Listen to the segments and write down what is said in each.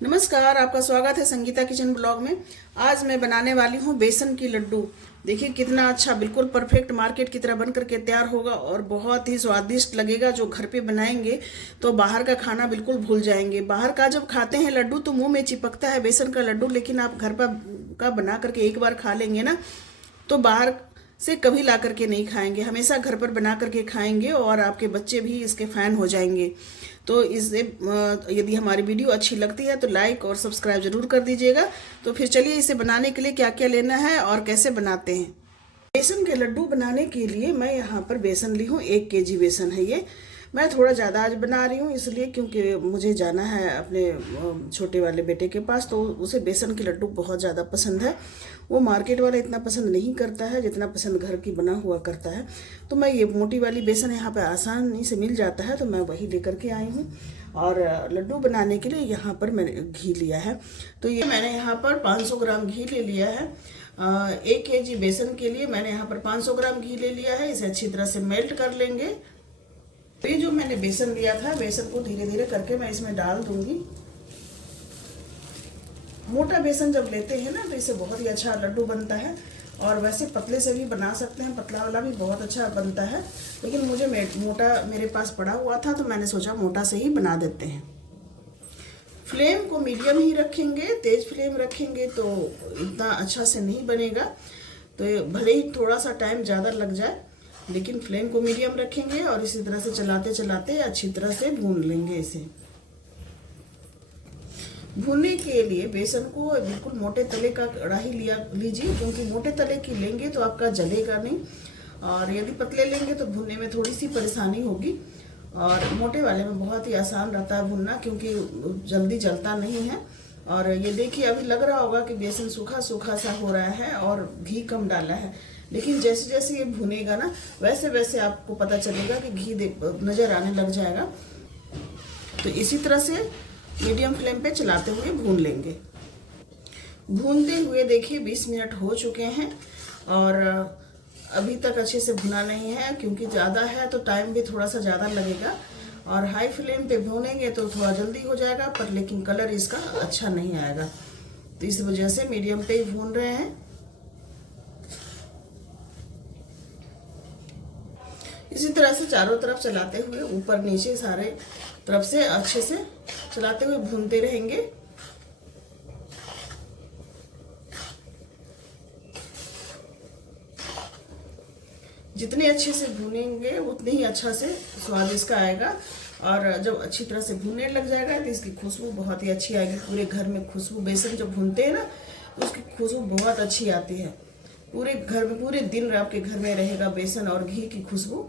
नमस्कार, आपका स्वागत है संगीता किचन ब्लॉग में। आज मैं बनाने वाली हूँ बेसन की लड्डू। देखिए कितना अच्छा, बिल्कुल परफेक्ट मार्केट की तरह बन करके तैयार होगा और बहुत ही स्वादिष्ट लगेगा। जो घर पे बनाएंगे तो बाहर का खाना बिल्कुल भूल जाएंगे। बाहर का जब खाते हैं लड्डू तो मुंह में चिपकता है बेसन का लड्डू, लेकिन आप घर पर का बना करके एक बार खा लेंगे ना तो बाहर से कभी ला करके नहीं खाएंगे, हमेशा घर पर बना करके खाएंगे और आपके बच्चे भी इसके फ़ैन हो जाएंगे। तो इसे यदि हमारी वीडियो अच्छी लगती है तो लाइक और सब्सक्राइब जरूर कर दीजिएगा। तो फिर चलिए इसे बनाने के लिए क्या क्या लेना है और कैसे बनाते हैं। बेसन के लड्डू बनाने के लिए मैं यहाँ पर बेसन ली हूँ, 1 केजी बेसन है ये। मैं थोड़ा ज़्यादा आज बना रही हूँ इसलिए क्योंकि मुझे जाना है अपने छोटे वाले बेटे के पास, तो उसे बेसन के लड्डू बहुत ज़्यादा पसंद है। वो मार्केट वाला इतना पसंद नहीं करता है जितना पसंद घर की बना हुआ करता है। तो मैं ये मोटी वाली बेसन यहाँ पे आसानी से मिल जाता है तो मैं वही लेकर के आई हूँ। और लड्डू बनाने के लिए यहाँ पर मैंने घी लिया है। तो ये मैंने यहाँ पर 500 ग्राम घी ले लिया है। 1 केजी बेसन के लिए मैंने यहाँ पर 500 ग्राम घी ले लिया है। इसे अच्छी तरह से मेल्ट कर लेंगे। ये जो मैंने बेसन लिया था, बेसन को धीरे धीरे करके मैं इसमें डाल दूंगी। मोटा बेसन जब लेते हैं ना तो इससे बहुत ही अच्छा लड्डू बनता है। और वैसे पतले से भी बना सकते हैं, पतला वाला भी बहुत अच्छा बनता है, लेकिन मुझे मोटा मेरे पास पड़ा हुआ था तो मैंने सोचा मोटा से ही बना देते हैं। फ्लेम को मीडियम ही रखेंगे, तेज फ्लेम रखेंगे तो इतना अच्छा से नहीं बनेगा। तो भले ही थोड़ा सा टाइम ज़्यादा लग जाए, लेकिन फ्लेम को मीडियम रखेंगे और इसी तरह से चलाते चलाते अच्छी तरह से भून लेंगे। इसे भूनने के लिए बेसन को बिल्कुल मोटे तले का कढ़ाई लीजिए, क्योंकि मोटे तले की लेंगे तो आपका जलेगा नहीं, और यदि पतले लेंगे तो भूनने में थोड़ी सी परेशानी होगी। और मोटे वाले में बहुत ही आसान रहता है भूनना, क्योंकि जल्दी जलता नहीं है। और ये देखिए अभी लग रहा होगा कि बेसन सूखा सूखा सा हो रहा है और घी कम डाला है, लेकिन जैसे जैसे ये भुनेगा ना वैसे वैसे आपको पता चलेगा कि घी नज़र आने लग जाएगा। तो इसी तरह से मीडियम फ्लेम पे चलाते हुए भून लेंगे। भूनते हुए देखिए 20 मिनट हो चुके हैं और अभी तक अच्छे से भुना नहीं है, क्योंकि ज़्यादा है तो टाइम भी थोड़ा सा ज़्यादा लगेगा। और हाई फ्लेम पे भूनेंगे तो थोड़ा जल्दी हो जाएगा, पर लेकिन कलर इसका अच्छा नहीं आएगा। तो इस वजह से मीडियम पे ही भून रहे हैं। इसी तरह से चारों तरफ चलाते हुए ऊपर नीचे सारे तरफ से अच्छे से चलाते हुए भूनते रहेंगे। जितने अच्छे से भूनेंगे उतने ही अच्छा से स्वाद इसका आएगा। और जब अच्छी तरह से भूनने लग जाएगा तो इसकी खुशबू बहुत ही अच्छी आएगी। पूरे घर में खुशबू, बेसन जब भूनते हैं ना उसकी खुशबू बहुत अच्छी आती है। पूरे घर में, पूरे दिन आपके घर में रहेगा बेसन और घी की खुशबू।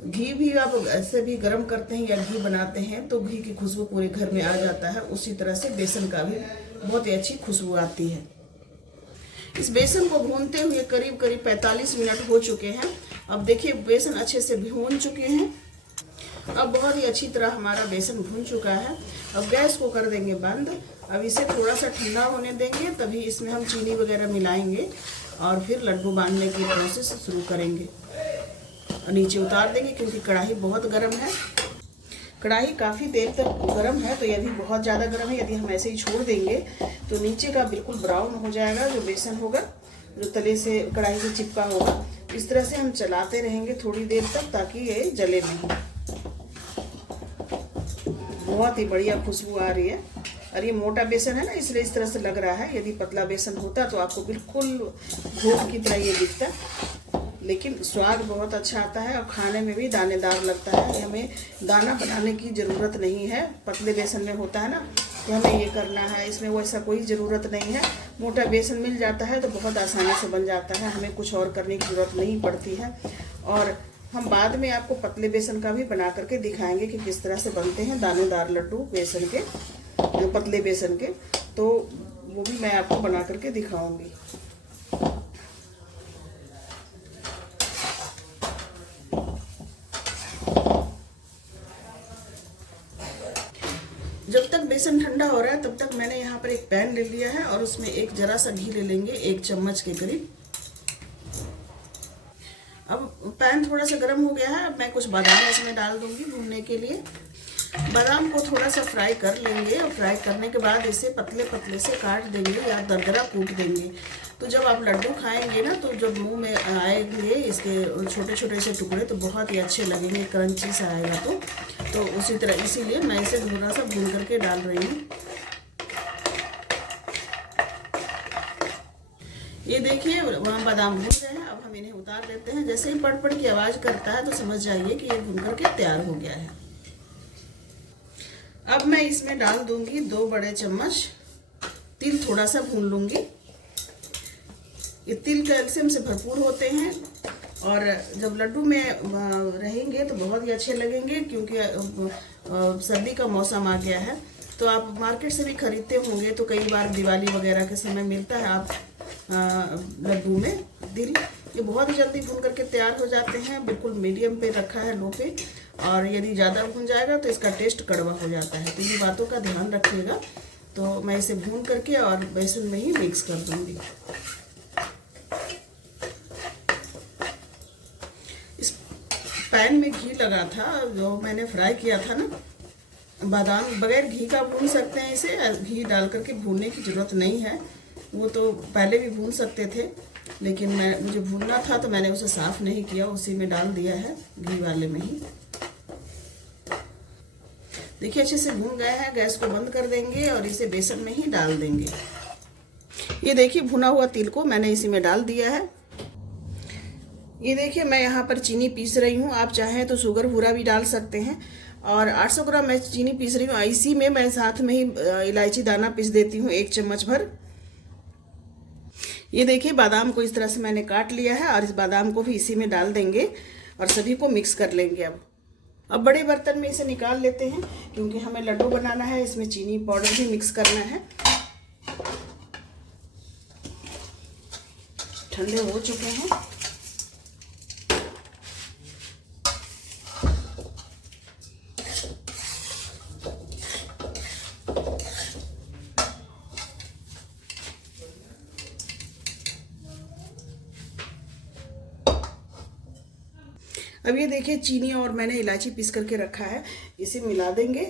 घी भी आप ऐसे भी गर्म करते हैं या घी बनाते हैं तो घी की खुशबू पूरे घर में आ जाता है, उसी तरह से बेसन का भी बहुत ही अच्छी खुशबू आती है। इस बेसन को भूनते हुए करीब करीब 45 मिनट हो चुके हैं। अब देखिए बेसन अच्छे से भून चुके हैं। अब बहुत ही अच्छी तरह हमारा बेसन भून चुका है। अब गैस को कर देंगे बंद। अब इसे थोड़ा सा ठंडा होने देंगे, तभी इसमें हम चीनी वगैरह मिलाएंगे और फिर लड्डू बांधने की प्रोसेस शुरू करेंगे। और नीचे उतार देंगे क्योंकि कढ़ाई बहुत गर्म है। कढ़ाई काफ़ी देर तक गर्म है, तो यदि बहुत ज़्यादा गर्म है, यदि हम ऐसे ही छोड़ देंगे तो नीचे का बिल्कुल ब्राउन हो जाएगा। जो बेसन होगा जो तले से कढ़ाई से चिपका होगा, इस तरह से हम चलाते रहेंगे थोड़ी देर तक ताकि ये जले नहीं। बहुत ही बढ़िया खुशबू आ रही है। और ये मोटा बेसन है ना, इसलिए इस तरह से लग रहा है। यदि पतला बेसन होता तो आपको बिल्कुल घोट की तरह ये दिखता, लेकिन स्वाद बहुत अच्छा आता है और खाने में भी दानेदार लगता है। हमें दाना बनाने की ज़रूरत नहीं है। पतले बेसन में होता है ना कि हमें ये करना है, इसमें वैसा कोई ज़रूरत नहीं है। मोटा बेसन मिल जाता है तो बहुत आसानी से बन जाता है, हमें कुछ और करने की ज़रूरत नहीं पड़ती है। और हम बाद में आपको पतले बेसन का भी बना करके दिखाएंगे कि किस तरह से बनते हैं दानेदार लड्डू बेसन के, पतले बेसन के, तो वो भी मैं आपको बना करके दिखाऊंगी। जब तक बेसन ठंडा हो रहा है तब तक मैंने यहाँ पर एक पैन ले लिया है और उसमें एक जरा सा घी ले लेंगे, 1 चम्मच के करीब। अब पैन थोड़ा सा गर्म हो गया है। अब मैं कुछ बादाम इसमें डाल दूंगी भूनने के लिए। बादाम को थोड़ा सा फ्राई कर लेंगे और फ्राई करने के बाद इसे पतले पतले से काट देंगे या दरदरा कूट देंगे। तो जब आप लड्डू खाएंगे ना, तो जब मुंह में आएंगे इसके छोटे छोटे से टुकड़े, तो बहुत ही अच्छे लगेंगे, क्रंची सा आएगा। तो उसी तरह, इसीलिए मैं इसे थोड़ा सा भून करके डाल रही हूँ। ये देखिए वहाँ बादाम भून गए हैं। अब हम इन्हें उतार लेते हैं। जैसे ही पड़ पड़ की आवाज़ करता है तो समझ जाइए कि ये भून करके तैयार हो गया है। अब मैं इसमें डाल दूंगी 2 बड़े चम्मच तिल, थोड़ा सा भून लूंगी। ये तिल कैल्शियम से भरपूर होते हैं और जब लड्डू में रहेंगे तो बहुत ही अच्छे लगेंगे, क्योंकि सर्दी का मौसम आ गया है। तो आप मार्केट से भी खरीदते होंगे, तो कई बार दिवाली वगैरह के समय मिलता है आप लड्डू में तिल। ये बहुत ही जल्दी भून करके तैयार हो जाते हैं। बिल्कुल मीडियम पे रखा है, लो पे, और यदि ज़्यादा भून जाएगा तो इसका टेस्ट कड़वा हो जाता है। तो ये बातों का ध्यान रखिएगा। तो मैं इसे भून करके और बेसन में ही मिक्स कर दूंगी। इस पैन में घी लगा था, जो मैंने फ्राई किया था ना बादाम, बगैर घी का भून सकते हैं इसे। घी डाल करके भूनने की ज़रूरत नहीं है, वो तो पहले भी भून सकते थे, लेकिन मुझे भूनना था तो मैंने उसे साफ़ नहीं किया, उसी में डाल दिया है, घी वाले में ही। देखिए अच्छे से भून गए हैं। गैस को बंद कर देंगे और इसे बेसन में ही डाल देंगे। ये देखिए भुना हुआ तिल को मैंने इसी में डाल दिया है। ये देखिए मैं यहाँ पर चीनी पीस रही हूँ। आप चाहें तो शुगर भूरा भी डाल सकते हैं। और 800 ग्राम मैं चीनी पीस रही हूँ। इसी में मैं साथ में ही इलायची दाना पीस देती हूँ, 1 चम्मच भर। ये देखिए बादाम को इस तरह से मैंने काट लिया है और इस बादाम को भी इसी में डाल देंगे और सभी को मिक्स कर लेंगे। अब बड़े बर्तन में इसे निकाल लेते हैं, क्योंकि हमें लड्डू बनाना है। इसमें चीनी पाउडर भी मिक्स करना है। ठंडे हो चुके हैं। अब ये देखिए चीनी और मैंने इलायची पीस करके रखा है, इसे मिला देंगे।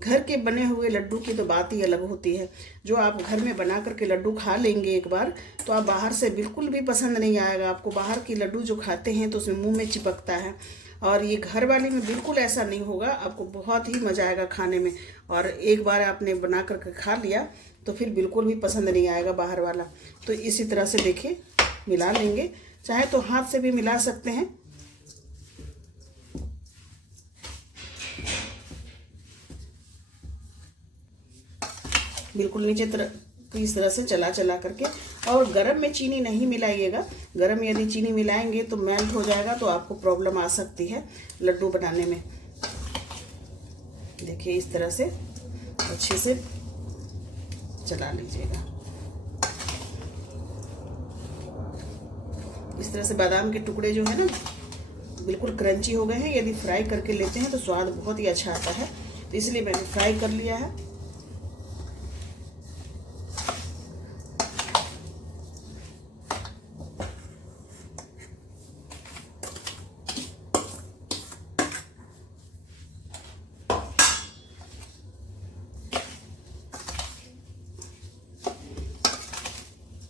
घर के बने हुए लड्डू की तो बात ही अलग होती है। जो आप घर में बना करके लड्डू खा लेंगे एक बार, तो आप बाहर से बिल्कुल भी पसंद नहीं आएगा आपको। बाहर की लड्डू जो खाते हैं तो उसमें मुंह में चिपकता है, और ये घर वाले में बिल्कुल ऐसा नहीं होगा। आपको बहुत ही मज़ा आएगा खाने में। और एक बार आपने बना करके खा लिया तो फिर बिल्कुल भी पसंद नहीं आएगा बाहर वाला। तो इसी तरह से देखिए मिला लेंगे। चाहे तो हाथ से भी मिला सकते हैं। बिल्कुल नीचे तरह इस तरह से चला चला करके। और गरम में चीनी नहीं मिलाइएगा। गरम में यदि चीनी मिलाएंगे तो मेल्ट हो जाएगा, तो आपको प्रॉब्लम आ सकती है लड्डू बनाने में। देखिए इस तरह से अच्छे से चला लीजिएगा। इस तरह से बादाम के टुकड़े जो है ना बिल्कुल क्रंची हो गए हैं। यदि फ्राई करके लेते हैं तो स्वाद बहुत ही अच्छा आता है, तो इसलिए मैंने फ्राई कर लिया है।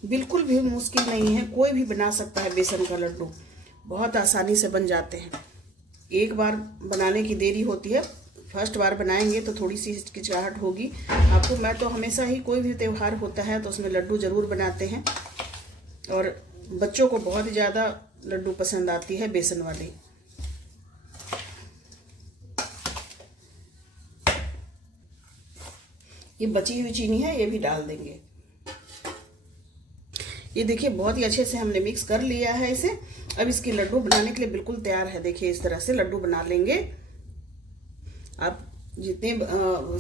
बिल्कुल भी मुश्किल नहीं है, कोई भी बना सकता है बेसन का लड्डू। बहुत आसानी से बन जाते हैं। एक बार बनाने की देरी होती है, फर्स्ट बार बनाएंगे तो थोड़ी सी हिचकिचाहट होगी आपको। मैं तो हमेशा ही कोई भी त्यौहार होता है तो उसमें लड्डू ज़रूर बनाते हैं, और बच्चों को बहुत ही ज़्यादा लड्डू पसंद आती है बेसन वाली। ये बची हुई चीनी है, ये भी डाल देंगे। ये देखिए बहुत ही अच्छे से हमने मिक्स कर लिया है इसे। अब इसके लड्डू बनाने के लिए बिल्कुल तैयार है। देखिए इस तरह से लड्डू बना लेंगे। आप जितने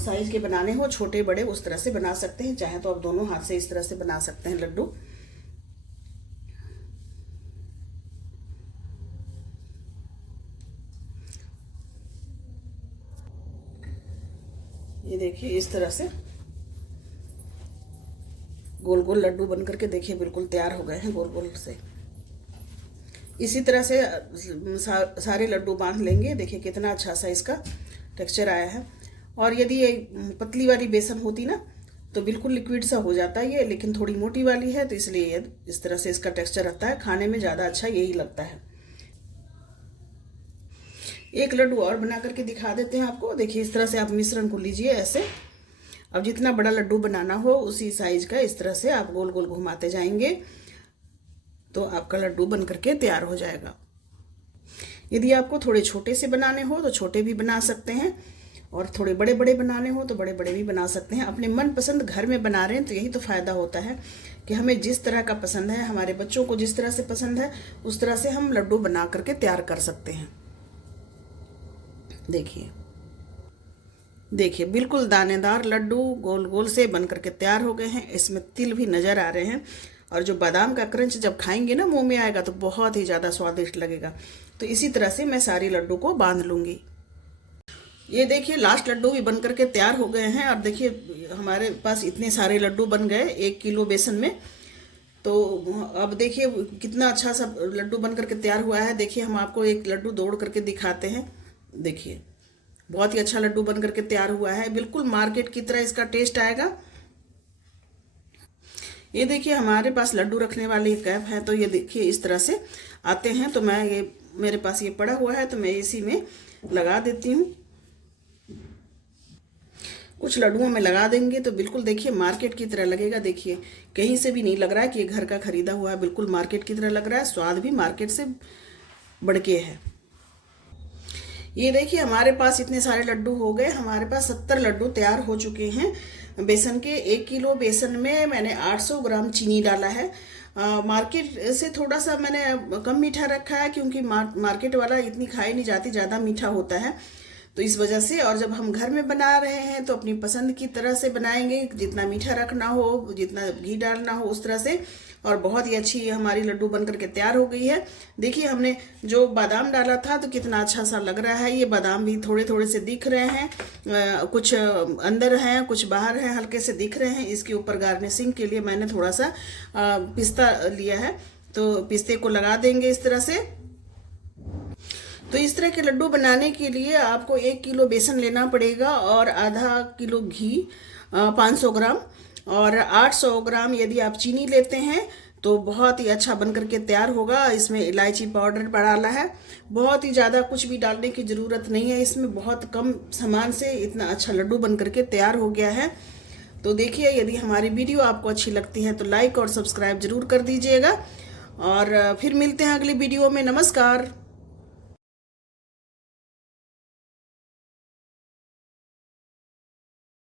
साइज के बनाने हो, छोटे बड़े, उस तरह से बना सकते हैं। चाहे तो आप दोनों हाथ से इस तरह से बना सकते हैं लड्डू। ये देखिए इस तरह से गोल गोल लड्डू बन करके देखिए बिल्कुल तैयार हो गए हैं गोल गोल से। इसी तरह से सारे लड्डू बांध लेंगे। देखिए कितना अच्छा सा इसका टेक्सचर आया है। और यदि ये पतली वाली बेसन होती ना तो बिल्कुल लिक्विड सा हो जाता है ये, लेकिन थोड़ी मोटी वाली है तो इसलिए ये इस तरह से इसका टेक्सचर रहता है। खाने में ज़्यादा अच्छा यही लगता है। एक लड्डू और बना करके दिखा देते हैं आपको। देखिए इस तरह से आप मिश्रण को लीजिए ऐसे। अब जितना बड़ा लड्डू बनाना हो उसी साइज का इस तरह से आप गोल गोल घुमाते जाएंगे तो आपका लड्डू बन करके तैयार हो जाएगा। यदि आपको थोड़े छोटे से बनाने हो तो छोटे भी बना सकते हैं, और थोड़े बड़े बड़े बनाने हो तो बड़े बड़े भी बना सकते हैं। अपने मन पसंद घर में बना रहे हैं तो यही तो फ़ायदा होता है कि हमें जिस तरह का पसंद है, हमारे बच्चों को जिस तरह से पसंद है उस तरह से हम लड्डू बना करके तैयार कर सकते हैं। देखिए देखिए बिल्कुल दानेदार लड्डू गोल गोल से बन करके तैयार हो गए हैं। इसमें तिल भी नज़र आ रहे हैं, और जो बादाम का क्रंच जब खाएंगे ना मुंह में आएगा तो बहुत ही ज़्यादा स्वादिष्ट लगेगा। तो इसी तरह से मैं सारी लड्डू को बांध लूँगी। ये देखिए लास्ट लड्डू भी बन करके तैयार हो गए हैं। और देखिए हमारे पास इतने सारे लड्डू बन गए 1 किलो बेसन में। तो अब देखिए कितना अच्छा सा लड्डू बन करके तैयार हुआ है। देखिए हम आपको एक लड्डू तोड़ करके दिखाते हैं। देखिए बहुत ही अच्छा लड्डू बन करके तैयार हुआ है, बिल्कुल मार्केट की तरह इसका टेस्ट आएगा। ये देखिए हमारे पास लड्डू रखने वाली कैप है, तो ये देखिए इस तरह से आते हैं। तो मैं ये मेरे पास ये पड़ा हुआ है तो मैं इसी में लगा देती हूँ। कुछ लड्डुओं में लगा देंगे तो बिल्कुल देखिए मार्केट की तरह लगेगा। देखिए कहीं से भी नहीं लग रहा है कि ये घर का खरीदा हुआ है, बिल्कुल मार्केट की तरह लग रहा है। स्वाद भी मार्केट से बढ़ के है। ये देखिए हमारे पास इतने सारे लड्डू हो गए। हमारे पास 70 लड्डू तैयार हो चुके हैं बेसन के। 1 किलो बेसन में मैंने 800 ग्राम चीनी डाला है। मार्केट से थोड़ा सा मैंने कम मीठा रखा है, क्योंकि मार्केट वाला इतनी खाई नहीं जाती, ज़्यादा मीठा होता है तो इस वजह से। और जब हम घर में बना रहे हैं तो अपनी पसंद की तरह से बनाएंगे, जितना मीठा रखना हो, जितना घी डालना हो उस तरह से। और बहुत ही अच्छी हमारी लड्डू बन करके तैयार हो गई है। देखिए हमने जो बादाम डाला था तो कितना अच्छा सा लग रहा है। ये बादाम भी थोड़े थोड़े से दिख रहे हैं, कुछ अंदर हैं कुछ बाहर हैं, हल्के से दिख रहे हैं। इसके ऊपर गार्निशिंग के लिए मैंने थोड़ा सा पिस्ता लिया है, तो पिस्ते को लगा देंगे इस तरह से। तो इस तरह के लड्डू बनाने के लिए आपको 1 किलो बेसन लेना पड़ेगा, और आधा किलो घी 500 ग्राम, और 800 ग्राम यदि आप चीनी लेते हैं तो बहुत ही अच्छा बन करके तैयार होगा। इसमें इलायची पाउडर डाला है। बहुत ही ज़्यादा कुछ भी डालने की ज़रूरत नहीं है, इसमें बहुत कम सामान से इतना अच्छा लड्डू बन करके तैयार हो गया है। तो देखिए यदि हमारी वीडियो आपको अच्छी लगती है तो लाइक और सब्सक्राइब जरूर कर दीजिएगा, और फिर मिलते हैं अगली वीडियो में। नमस्कार।